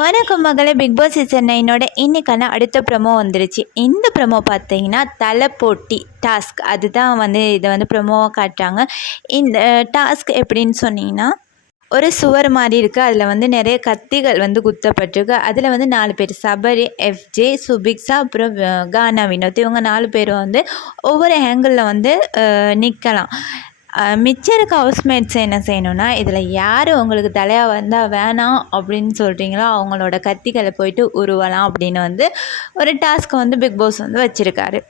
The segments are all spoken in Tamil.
வணக்கம் மகளே பிக் பாஸ் சீசன் நைனோட இன்னைக்கான அடுத்த ப்ரமோ வந்துருச்சு. இந்த ப்ரமோ பார்த்தீங்கன்னா தலை போட்டி டாஸ்க் அதுதான் வந்து இதை வந்து ப்ரமோவாக காட்டுறாங்க. இந்த டாஸ்க் எப்படின்னு சொன்னீங்கன்னா ஒரு சுவர் மாதிரி இருக்குது அதில் வந்து நிறைய கத்திகள் வந்து குத்தப்பட்டிருக்கு. அதில் வந்து நாலு பேர். சபரி எஃப்ஜே சுபிக்ஸா அப்புறம் கானா வினோத் இவங்க நாலு பேரும் வந்து ஒவ்வொரு ஆங்கிளில் வந்து நிற்கலாம் மிச்சம் இருக்க ஹவுஸ்மேட்ஸ் என்ன செய்யணும்னா இதில் யார் உங்களுக்கு தலையாக வந்தால் வேணாம் அப்படின்னு சொல்கிறீங்களோ அவங்களோட கத்திகளை போயிட்டு உருவலாம் அப்படின்னு வந்து ஒரு டாஸ்க் வந்து பிக் பாஸ் வந்து வச்சுருக்காரு.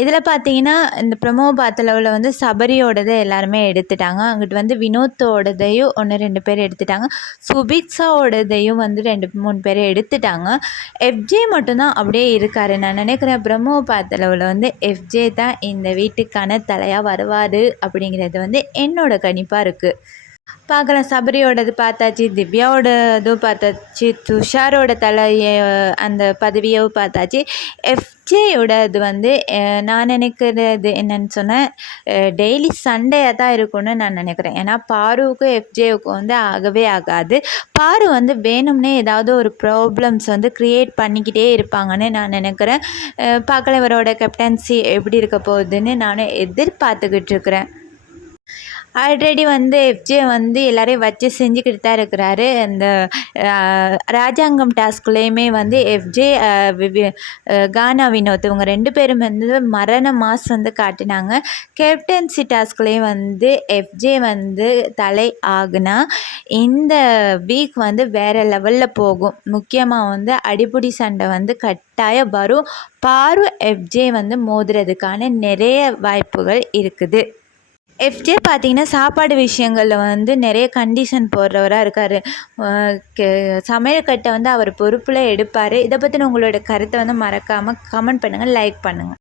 இதில் பார்த்தீங்கன்னா இந்த ப்ரமோ பாத்தளவில் வந்து சபரியோடதை எல்லாருமே எடுத்துட்டாங்க. அங்கிட்டு வந்து வினோத்தோடதையும் ஒன்று ரெண்டு பேர் எடுத்துட்டாங்க. சுபிக்ஸாவோடதையும் வந்து ரெண்டு மூணு பேர் எடுத்துட்டாங்க. எஃப்ஜே மட்டும்தான் அப்படியே இருக்காரு. நான் நினைக்கிறேன் ப்ரமோ பாத்தளவில் வந்து எஃப்ஜே தான் இந்த வீட்டுக்கான தலையாக வருவார் அப்படிங்கிறது வந்து என்னோட கணிப்பாக இருக்குது பார்க்கலாம் சபரியோடது பார்த்தாச்சு திவ்யாவோடதும் பார்த்தாச்சு துஷாரோட தலைய அந்த பதவியவும் பார்த்தாச்சு. எஃப்ஜேயோடது வந்து நான் நினைக்கிறது என்னன்னு சொன்னேன் டெய்லி சண்டையாக தான் இருக்கும்னு நான் நினைக்கிறேன். ஏன்னா பாருவுக்கும் எஃப்ஜேவுக்கும் வந்து ஆகவே ஆகாது. பாரு வந்து வேணும்னே ஏதாவது ஒரு ப்ராப்ளம்ஸ் வந்து க்ரியேட் பண்ணிக்கிட்டே இருப்பாங்கன்னு நான் நினைக்கிறேன். பார்க்கல இவரோட கேப்டன்சி எப்படி இருக்க போகுதுன்னு நான் எதிர்பார்த்துக்கிட்டு இருக்கிறேன். ஆல்ரெடி வந்து எஃப்ஜே வந்து எல்லாரையும் வச்சு செஞ்சுக்கிட்டு தான் இருக்கிறாரு. அந்த ராஜாங்கம் டாஸ்க்லேயுமே வந்து எஃப்ஜே கானா வினோத் இவங்க ரெண்டு பேரும் வந்து மரண மாஸ் வந்து காட்டினாங்க. கேப்டன்சி டாஸ்க்லேயும் வந்து எஃப்ஜே வந்து தலை ஆகுனா இந்த வீக் வந்து வேறு லெவலில் போகும். முக்கியமாக வந்து அடிப்படி சண்டை வந்து கட்டாயம் வரும். பாரு எஃப்ஜே வந்து மோதுறதுக்கான நிறைய வாய்ப்புகள் இருக்குது. எஃப்ஜே பார்த்தீங்கன்னா சாப்பாடு விஷயங்களில் வந்து நிறைய கண்டிஷன் போடுறவராக இருக்கார். சமையல் கட்டை வந்து அவர் பொறுப்பில் எடுப்பார். இதை பற்றின உங்களோட கருத்தை வந்து மறக்காமல் கமெண்ட் பண்ணுங்கள் லைக் பண்ணுங்கள்